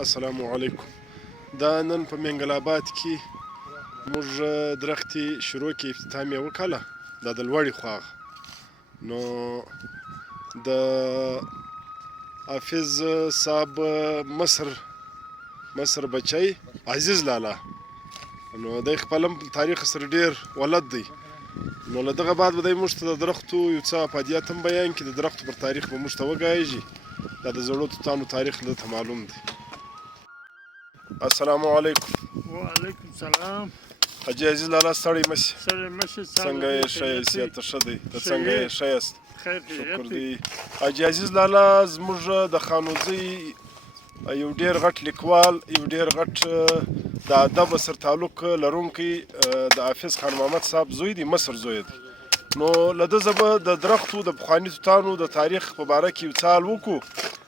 السلام علیکم. دا نن په منګل آباد کې موږ درختې شروع کې افتتاح مې وکړله، دا د لوړې خواغ. نو د حافظ صاحب مصر بچی عزیز لالا، نو دی خپل هم تاریخ سره ډېر ولد دی. نو له دغه بعد به دی موږ ته د درختو یو څه افادیات هم بیان کړي، د درختو پر تاریخ به موږ ته وګایږي. دا د زړو توتانو تاریخ دته معلوم دی. السلام علیکم. وعلیکم السلام. حاجي عزیز لالا ستړی مه شې. څنګه یې ښه یې؟ صحت ښه دی؟ ته څنګه یې؟ ښه یاست؟ شکر دی. حاجي عزیز لالا زموږ د خانوزۍ یو ډېر غټ لیکوال، یو ډېر غټ د ادب سره تعلق لرونکی د حافظ خان محمد صاحب زوی دی، مصر زوی دی. نو له ده زه به د درختو د پخواني توتانو د تاریخ په باره کې یو څه حال وکړو.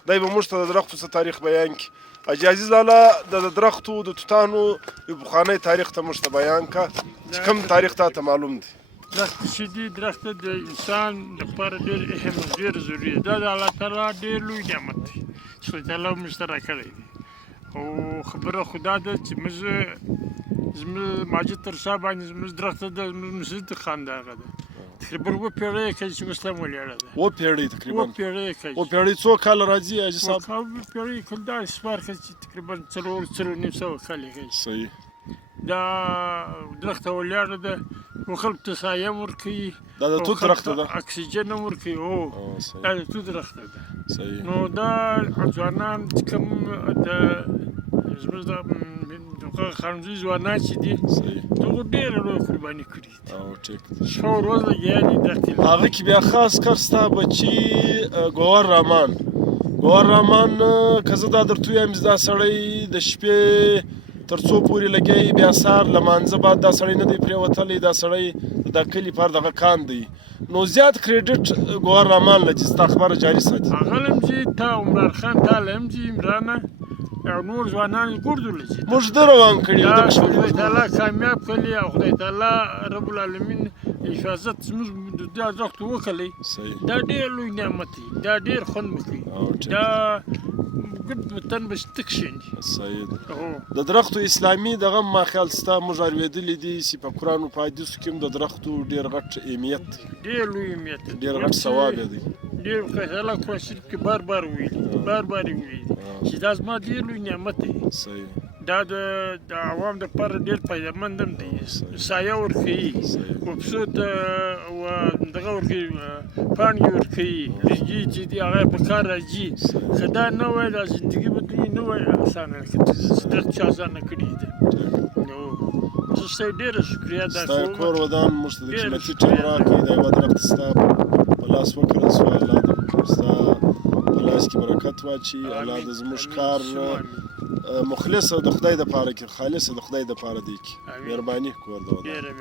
دی به موږ ته د درختو څه تاریخ بیان کړي. حاجي عزیز لالا د درختو د توتانو یو پخوانی تاریخ ته موږ ته بیان کړه، چې کوم تاریخ تا معلوم دی. درخت چې دی، درخت د انسان لپاره ډېر اهم، ډېر ضروري دی. دا د الله تعالی ډېر لوی نعمت دی چې خدای تعالی موږ ته راکړی دی. او خبره خو دا ده چې موږ زموږ ماجد تر شا باندې زموږ درخت ده، زموږ مسجد خان د هغه ده. تقریبا 7 پیړۍ یې کوي چې اوس هم ولاړه ده. 7 پیړۍ تقریبا. 7 پیړۍ یې کوي. 7 پیړۍ څو کاله راځي حاجي صاحب؟ 7 پیړۍ کله دا شمار کړي چې تقریبا 4.5 کاله یې کوي. صحیح. دا درخت ولاړه ده، و خلکو ته سایه هم ورکوي. دا د توت درخت ده؟ اکسیجن هم ورکوي. هو دا د توت درخت ده. صحیح. نو دا ځوانان چې کوم د زموږ د خانوزۍ ځوانان چې دي، دغو ډېره لویه قرباني کړې دي. شپه ورځ لګیا دي درختې. هغه کې بیا خاص کر ستا بچي ګوهر رحمان که زه دا درته ووایم چې دا سړی د شپې تر څو پورې لګیایي، بیا سهار لمانځه بعد دا سړی نه دی پرېوتلی، دا سړی د کلي پر دغه کان دی. نو زیات کریډټ ګوهر رحمان له چې ستا خبره جاري ساتي. هغه له هم چې تا عمران خان، تا له هم چې عمرانه او نور ځوانان ګرځول چې موږ ده روان کړي. دا خدای تعالی کامیاب کړي او خدای تعالی رب العالمین حفاظت زموږ د درختو وکړي. دا ډېر لوی نعمت دی، دا ډېر خوند مو کوي، دا ګډ وطن به تک شیندي. صحیح ده. د درختو اسلامي دغه ما خیال ستا موږ اورېدلي دي چې په قرآن او په حدیثو کې هم د درختو ډېر غټ اهمیت دی، ډېر لوی اهمیت دی، ډېر غټ ثواب یې دی. ډېر خدای تعالی قرآن شریف کې بار بار ویلي، بار بار یې ویلي چې دا زما ډېر لوی نعمت دی. صحیح. دا د عوام دپاره ډېر فایدهمند هم دی، سایه ورکوي، وپسو ته دغه ورکوي، پاڼې ورکوي، رنجې چې دي هغه یې په کار راځي. که دا نه وای دا زندګي به دوی نه وای اسانه، درخت چې اسانه کړي ده. نو زه ستا ډېره شکریه ادا کوم. ستا کور ودان موږ ته د قیمتي ټایم راکړئ، دا یوه درخت ستا په لاس وکرل سوه. الله دې ستا په لاس کې برکت واچي. الله دې زموږ کار مخلصه د خدای دپاره کې، خالصه د خدای دپاره دی کې. مهرباني کور د ودان.